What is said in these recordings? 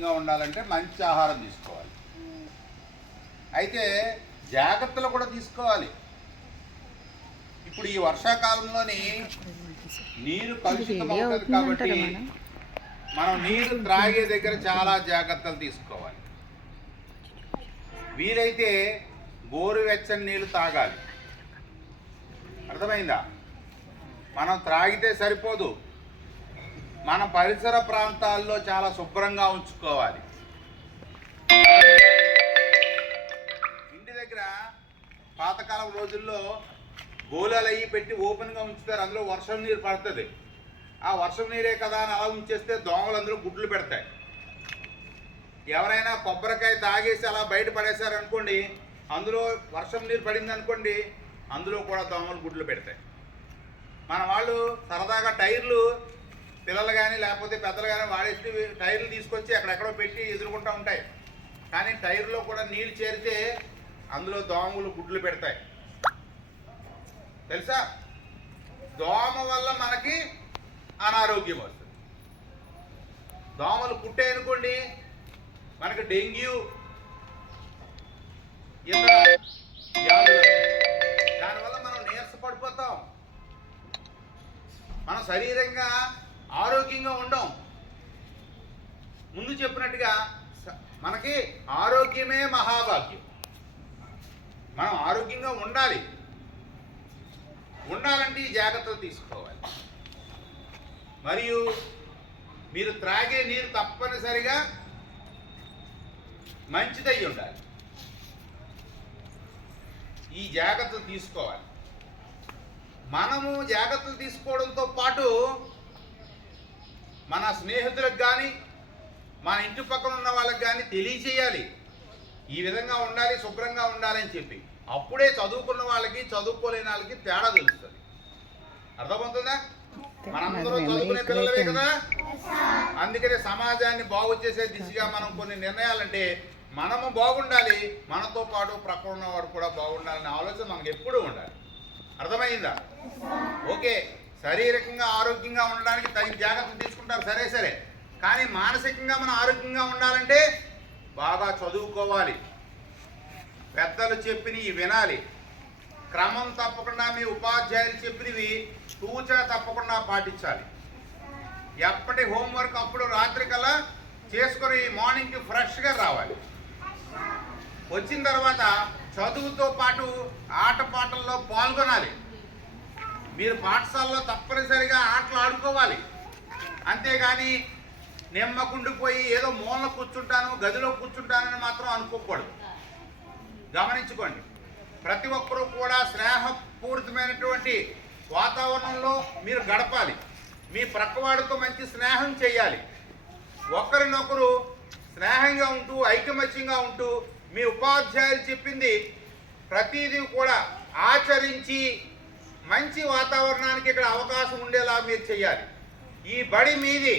ఆరోగ్యంగా ఉండాలంటే మంచి ఆహారం తీసుకోవాలి. అయితే జాగ్రత్తలు కూడా తీసుకోవాలి. ఇప్పుడు ఈ వర్షాకాలంలోని నీరు కలుషితం అవుతుంది కాబట్టి మనం నీరు త్రాగే దగ్గర చాలా జాగ్రత్తలు తీసుకోవాలి. వీలైతే గోరువెచ్చని నీళ్ళు తాగాలి. అర్థమైందా? మనం త్రాగితే సరిపోదు, మన పరిసర ప్రాంతాల్లో చాలా శుభ్రంగా ఉంచుకోవాలి. ఇంటి దగ్గర పాతకాలం రోజుల్లో గోళాలు అయ్యి పెట్టి ఓపెన్గా ఉంచుతారు, అందులో వర్షం నీరు పడుతుంది. ఆ వర్షం నీరే కదా అని అలా ఉంచేస్తే దోమలు అందులో గుడ్లు పెడతాయి. ఎవరైనా కొబ్బరికాయ తాగేసి అలా బయట పడేశారనుకోండి, అందులో వర్షం నీరు పడింది అనుకోండి, అందులో కూడా దోమలు గుడ్లు పెడతాయి. మన వాళ్ళు సరదాగా టైర్లు, పిల్లలు కానీ లేకపోతే పెద్దలు కానీ వాడేసి టైర్లు తీసుకొచ్చి అక్కడెక్కడో పెట్టి ఎదుర్కొంటూ ఉంటాయి. కానీ టైర్లో కూడా నీళ్ళు చేరితే అందులో దోమలు గుడ్లు పెడతాయి. తెలుసా? దోమ వల్ల మనకి అనారోగ్యం వస్తుంది. దోమలు కుట్టాయనుకోండి, మనకి డెంగ్యూ, ఇతర వ్యాధులు, దానివల్ల మనం నీరసపడిపోతాం, మనం శరీరంగా ఆరోగ్యంగా ఉండం. ముందు చెప్పినట్టుగా మనకి ఆరోగ్యమే మహాభాగ్యం. మనం ఆరోగ్యంగా ఉండాలంటే ఈ జాగ్రత్తలు తీసుకోవాలి. మరియు మీరు త్రాగే నీరు తప్పనిసరిగా మంచిదై ఉండాలి. ఈ జాగ్రత్తలు తీసుకోవాలి. మనము జాగ్రత్తలు తీసుకోవడంతో పాటు మన స్నేహితులకు కానీ మన ఇంటి పక్కన ఉన్న వాళ్ళకి కానీ తెలియచేయాలి, ఈ విధంగా ఉండాలి, శుభ్రంగా ఉండాలని చెప్పి. అప్పుడే చదువుకున్న వాళ్ళకి చదువుకోలేని వాళ్ళకి తేడా తెలుస్తుంది. అర్థమవుతుందా? మనందరూ చదువుకునే పిల్లలే కదా. అందుకనే సమాజాన్ని బాగు చేసే దిశగా మనం కొన్ని నిర్ణయాలంటే మనము బాగుండాలి, మనతో పాటు ప్రక్కన ఉన్నవాడు కూడా బాగుండాలనే ఆలోచన మనకు ఎప్పుడూ ఉండాలి. అర్థమైందా? ఓకే, శారీరకంగా ఆరోగ్యంగా ఉండడానికి తగిన జాగ్రత్తలు తీసుకుంటారు, సరే. కానీ మానసికంగా మనం ఆరోగ్యంగా ఉండాలంటే బాగా చదువుకోవాలి, పెద్దలు చెప్పినవి వినాలి, క్రమం తప్పకుండా మీ ఉపాధ్యాయులు చెప్పినవి తూచా తప్పకుండా పాటించాలి. ఎప్పటి హోంవర్క్ అప్పుడు రాత్రికల్లా చేసుకొని మార్నింగ్కి ఫ్రెష్గా రావాలి. వచ్చిన తర్వాత చదువుతో పాటు ఆటపాటల్లో పాల్గొనాలి. మీరు పాఠశాలలో తప్పనిసరిగా ఆటలు ఆడుకోవాలి. అంతేగాని నిమ్మకుండిపోయి ఏదో మూలలో కూర్చుంటాను, గదిలో కూర్చుంటానని మాత్రం అనుకోకూడదు. గమనించుకోండి, ప్రతి ఒక్కరూ కూడా స్నేహపూరితమైనటువంటి వాతావరణంలో మీరు గడపాలి. మీ ప్రక్కవాడితో మంచి స్నేహం చేయాలి. ఒకరినొకరు స్నేహంగా ఉంటూ ఐకమత్యంగా ఉంటూ మీ ఉపాధ్యాయులు చెప్పింది ప్రతిదీ కూడా ఆచరించి మంచి వాతావరణానికి ఇక్కడ అవకాశం ఉండేలా మీరు చేయాలి. ఈ బడి మీది,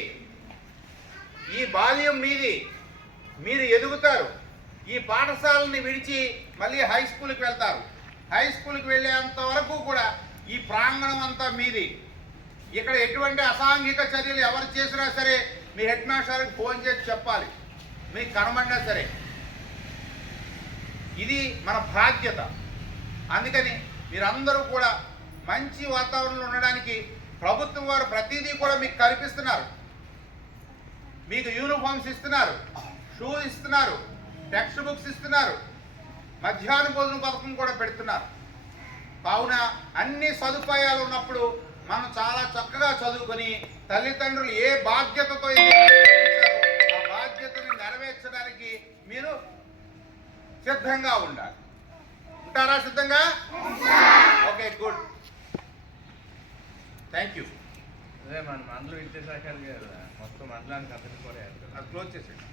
ఈ బాల్యం మీది, మీరు ఎదుగుతారు. ఈ పాఠశాలని విడిచి మళ్ళీ హై స్కూల్కి వెళ్తారు. హై స్కూల్కి వెళ్ళేంత వరకు కూడా ఈ ప్రాంగణం అంతా మీది. ఇక్కడ ఎటువంటి అసాంఘిక చర్యలు ఎవరు చేసినా సరే మీ హెడ్ మాస్టర్కి ఫోన్ చేసి చెప్పాలి, మీకు కనబడినా సరే. ఇది మన బాధ్యత. అందుకని మీరందరూ కూడా మంచి వాతావరణంలో ఉండడానికి ప్రభుత్వం వారు ప్రతిదీ కూడా మీకు కల్పిస్తున్నారు. మీకు యూనిఫామ్స్ ఇస్తున్నారు, షూస్ ఇస్తున్నారు, టెక్స్ట్ బుక్స్ ఇస్తున్నారు, మధ్యాహ్న భోజన పథకం కూడా పెడుతున్నారు. కావున అన్ని సదుపాయాలు ఉన్నప్పుడు మనం చాలా చక్కగా చదువుకొని తల్లిదండ్రులు ఏ బాధ్యతతో ఆ బాధ్యతని నెరవేర్చడానికి మీరు సిద్ధంగా ఉండాలి. ఉంటారా సిద్ధంగా? Okay, good, thank you. అదే మన మండలం విద్యాశాఖ మొత్తం మండలానికి అందరికీ కూడా క్లోజ్ చేసేయండి.